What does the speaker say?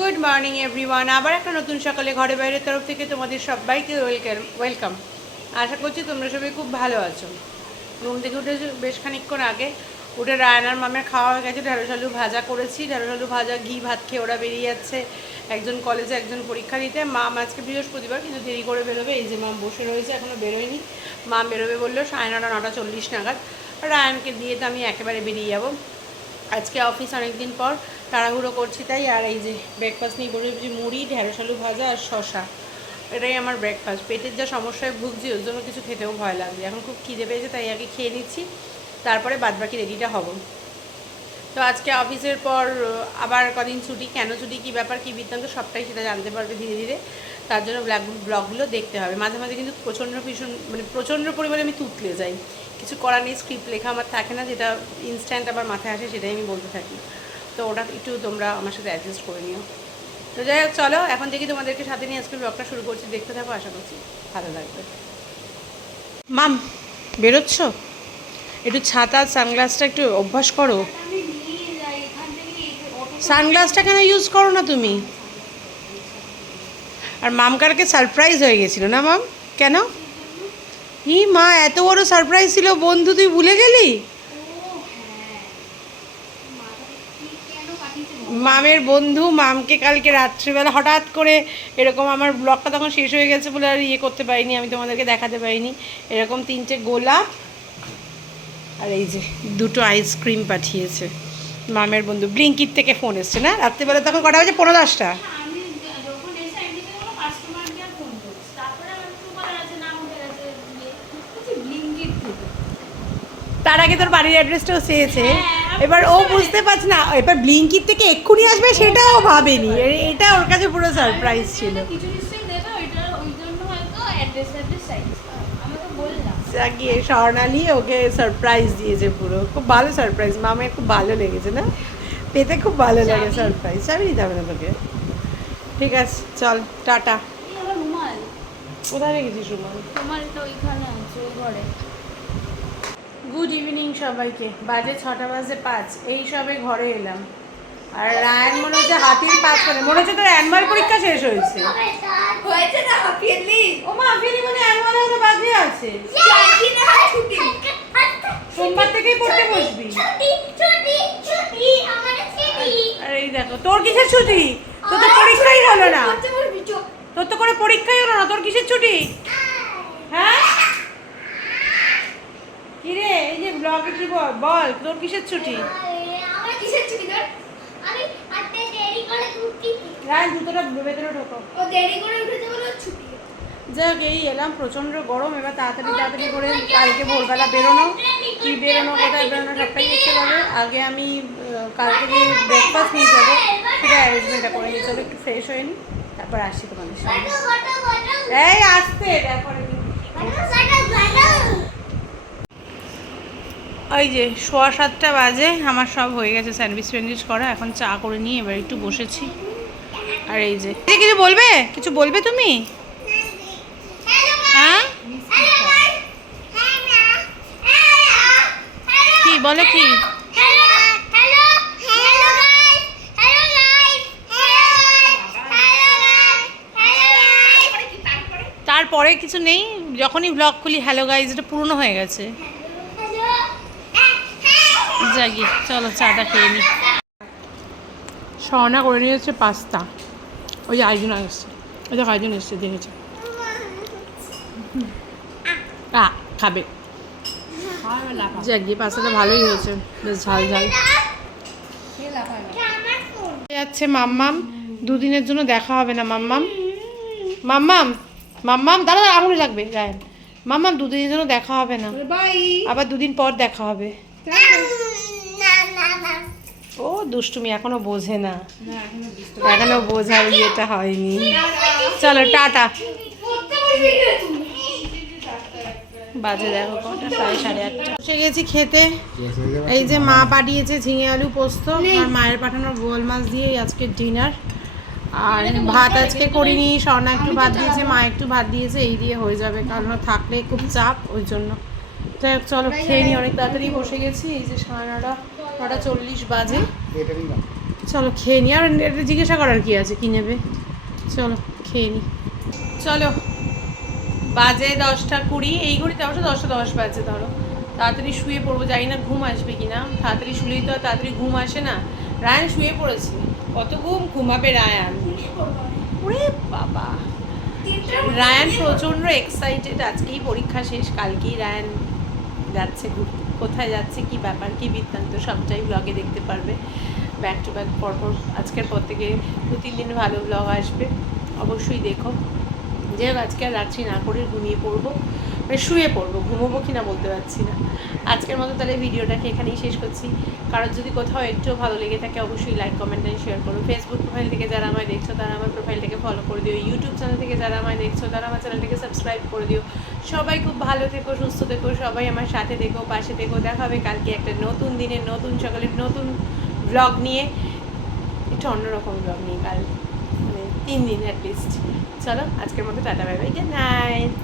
Good morning everyone. আবার একটা নতুন সকালে ঘরে বাইরের তরফ থেকে তোমাদের সবাইকে ওয়েলকাম ওয়েলকাম। আশা করছি তোমরা সবাই খুব ভালো আছো। ঘুম থেকে উঠে বেশ খানিকক্ষণ আগে। উঠে রায়নার মামের খাওয়া হয়ে গেছে, ঢেঁড়স আলু ভাজা করেছি। ঢেঁড়স আলু ভাজা, ঘি ভাত খেয়ে ওরা বেরিয়ে যাচ্ছে। একজন কলেজে, একজন পরীক্ষা দিতে। মাম আজকে বৃহস্পতিবার, কিন্তু দেরি করে বেরোবে। এই যে মাম বসে রয়েছে এখনও বেরোয়নি। মা বেরোবে বলল, সাড়ে নটা নটা চল্লিশ নাগাদ। রায়নকে দিয়ে তো আমি একেবারে বেরিয়ে যাব। আজকে অফিস অনেক দিন পর। তাড়াহুড়ো করছি তাই, আর এই যে ব্রেকফাস্ট নিয়ে বসে মুড়ি, ঢেঁড়স, আলু ভাজা আর শশা এটাই আমার ব্রেকফাস্ট পেটের যা সমস্যায় ভুগছি, ওর জন্য কিছু খেতেও ভয় লাগছে। এখন খুব খিদে পেয়েছে, তাই আগে খেয়ে নিচ্ছি, তারপরে বাদবাকি রেডিটা হব। তো আজকে অফিসের পর আবার কদিন ছুটি, কেন ছুটি, কী ব্যাপার, কী বৃত্তান্ত, সবটাই সেটা জানতে পারবে ধীরে ধীরে। তার জন্য ব্ল্যাক ব্লগগুলো দেখতে হবে। মাঝে মাঝে কিন্তু প্রচণ্ড ভীষণ মানে প্রচণ্ড পরিমাণে আমি তুতলে যাই। কিছু করার নেই স্ক্রিপ্ট লেখা আমার থাকে না, যেটা ইনস্ট্যান্ট আবার মাথায় আসে, সেটাই আমি বলতে থাকি। তো ওটা একটু তোমরা আমার সাথে অ্যাডজাস্ট করে নিও। তো যাই হোক, চলো, এখন থেকে তোমাদেরকে সাথে নিয়ে আজকে ব্লগটা শুরু করছি। দেখতে থাকো, আশা করছি ভালো লাগবে। মাম, বেরোচ্ছ? একটু ছাতা, সানগ্লাসটা একটু অভ্যাস করো। সানগ্লাসটা কেন ইউজ করো না তুমি? আর মামকারকে সারপ্রাইজ হয়ে গেছিল, না মাম? কেন? ই মা, এত বড় সারপ্রাইজ ছিল, বন্ধু, তুই ভুলে গেলি? মামের বন্ধু মামকে কালকে রাত্রিবেলা হঠাৎ করে এরকম আমার ব্লগটা তখন শেষ হয়ে গেছে বলে আর ইয়ে করতে পারিনি, আমি তোমাদেরকে দেখাতে পারিনি। এরকম তিনটে গোলাপ আর এই যে দুটো আইসক্রিম পাঠিয়েছে। মামের বন্ধু ব্লিঙ্কির থেকে ফোন এসছে না? রাত্রিবেলা তখন কটা হয়েছে পনেরো দশটা আমি যখন এসে একদিকে কোনো কাস্টমার কেয়ার ফোন করছি তারপরে আমার সুপার আছে নাম উঠে গেছে ইয়ে বলছি ব্লিঙ্কিট থেকে তার আগে তোর বাড়ির অ্যাড্রেসটাও চেয়েছে। হ্যাঁ, এবার ও বুঝতে পারছে। না এবার ব্লিঙ্কিট থেকে এক্ষুনি আসবে সেটাও ভাবেনি। এটা ওর কাছে পুরো সারপ্রাইজ ছিল। আমি তো বললাম। গিয়ে স্বর্ণালী ওকে সারপ্রাইজ দিয়েছে পুরো। খুব ভালো সারপ্রাইজ মামের খুব ভালো লেগেছে না? পেতে খুব ভালো লাগে সারপ্রাইজ চাবি নিতে হবে না তোকে। ঠিক আছে চল টাটা। কোথায় রেখেছিস রুমাল? রুমালটা ওইখানে আছে ওই ঘরে। গুড ইভিনিং সবাইকে। বাজে ছটা বাজে পাঁচ এই সবে ঘরে এলাম। আর রায়ন মনে হচ্ছে হাতির পাঁচ করে মনে হচ্ছে তোর অ্যানুয়াল পরীক্ষা শেষ হয়েছে। হয়েছে না হাফিয়ালি ও মা ফিরি মানে অ্যানুয়াল হতে বাকি আছে। সোমবার থেকেই পড়তে বসবি। আর এই দেখো তোর কিসের ছুটি? তোর তো পরীক্ষাই হলো না। তোর তো করে পরীক্ষাই হলো না তোর কিসের ছুটি? হ্যাঁ কিরে এই যে ব্লগে কি বল বল তোর কিসের ছুটি? আমার কিসের ছুটি তোর? আমি আটটা দেরি করে উঠি। রায়ন জুতোটা ভেতরে ঢোকো। যাই হোক এই এলাম প্রচণ্ড গরম এবার তাড়াতাড়ি তাড়াতাড়ি করে কালকে ভোরবেলা বেরোনো। কী বেরোনো কোথায় বেরোনো সবটাই দেখতে পাবে। আগে আমি কালকে যে ব্রেকফাস্ট নিয়ে যাব সেটা অ্যারেঞ্জমেন্টটা করে নিয়ে চলো একটু ফ্রেশ হয়ে নিই তারপর আসি তোমাদের সঙ্গে। এই আসতে তারপরে ওই যে সোয়া সাতটা বাজে, আমার সব হয়ে গেছে, স্যান্ডউইচ ফ্যান্ডউইচ করা, এখন চা করে নিয়ে এবার একটু বসেছি। আর এই যে কিছু বলবে? কিছু বলবে তুমি? হ্যাঁ? কি, বলো কি? তারপরে কিছু নেই? যখনই ব্লগ খুলি হ্যালো গাইজ এটা পুরনো হয়ে গেছে। জাগি চলো চাটা খেয়ে নি। স্বর্ণা করে নিয়ে এসছে পাস্তা। ওই যে আরেকজন এসছে ওই যে আরেকজন এসছে দেখেছে? আ খাবে। জাগি পাস্তাটা ভালোই হয়েছে। বেশ ঝাল ঝাল। যাচ্ছে মাম্মাম। দুদিনের জন্য দেখা হবে না মাম্মাম। মাম্মাম মাম্মাম দাদা আঙুলে লাগবে রায়ন। মাম্মাম দুদিনের জন্য দেখা হবে না। আবার দুদিন পর দেখা হবে। ও দুষ্টুমি এখনও বোঝে না। এখনও বোঝার ইয়েটা হয়নি। চলো টাটা। বাজে দেখো কটা প্রায় সাড়ে আটটা। বসে গেছি খেতে। এই যে মা পাঠিয়েছে ঝিঙে আলু পোস্ত আর মায়ের পাঠানো বোয়াল মাছ দিয়ে আজকে ডিনার। আর ভাত আজকে করিনি স্বর্ণা একটু ভাত দিয়েছে মা একটু ভাত দিয়েছে এই দিয়ে হয়ে যাবে কারণ থাকলে খুব চাপ ওই জন্য। যাই হোক চলো খেয়ে নি অনেক তাড়াতাড়ি বসে গেছি এই যে সাড়ে নটা চল্লিশ বাজে। চলো খেয়ে নি। আর এটা জিজ্ঞাসা করার কি আছে? কি নেবে? চলো খেয়ে নি। চলো। বাজে দশটা কুড়ি। এই ঘড়িতে অবশ্য দশটা দশ বাজে ধরো। তাড়াতাড়ি শুয়ে পড়ব জানি না ঘুম আসবে কি না তাড়াতাড়ি শুলেই তো আর তাড়াতাড়ি ঘুম আসে না। রায়ান শুয়ে পড়েছে। কত ঘুম? ঘুমাবে রায়ান। ওরে বাবা। রায়ান প্রচণ্ড এক্সাইটেড আজকেই পরীক্ষা শেষ কালকেই রায়ান যাচ্ছে ঘুরতে। কোথায় যাচ্ছে, কি ব্যাপার, কি বৃত্তান্ত, সবটাই ব্লগে দেখতে পারবে। ব্যাক টু ব্যাক পরপর, আজকের পর থেকে দু, তিন দিন ভালো ব্লগ আসবে। অবশ্যই দেখো। যে আজকে আর রাত্রি না করে ঘুমিয়ে পড়ব। মানে শুয়ে পড়ব, ঘুমোবো কি না বলতে পারছি না। আজকের মতো তাহলে ভিডিওটাকে এখানেই শেষ করছি। কারোর যদি কোথাও একটু ভালো লেগে থাকে, অবশ্যই লাইক কমেন্ট অ্যান্ড শেয়ার করো। ফেসবুক প্রোফাইল থেকে যারা আমায় দেখছ, তারা আমার প্রোফাইলটাকে ফলো করে দিও। ইউটিউব চ্যানেল থেকে যারা আমায় দেখছ, তারা আমার চ্যানেলটাকে সাবস্ক্রাইব করে দিও। সবাই খুব ভালো থেকো, সুস্থ থেকো, সবাই আমার সাথে থেকো, পাশে থেকো। দেখা হবে কালকে একটা নতুন দিনে নতুন সকালের, নতুন ব্লগ নিয়ে। একটু অন্যরকম ব্লগ নিয়ে কাল মানে তিন দিন অ্যাটলিস্ট চলো, আজকের মতো tata bye bye good night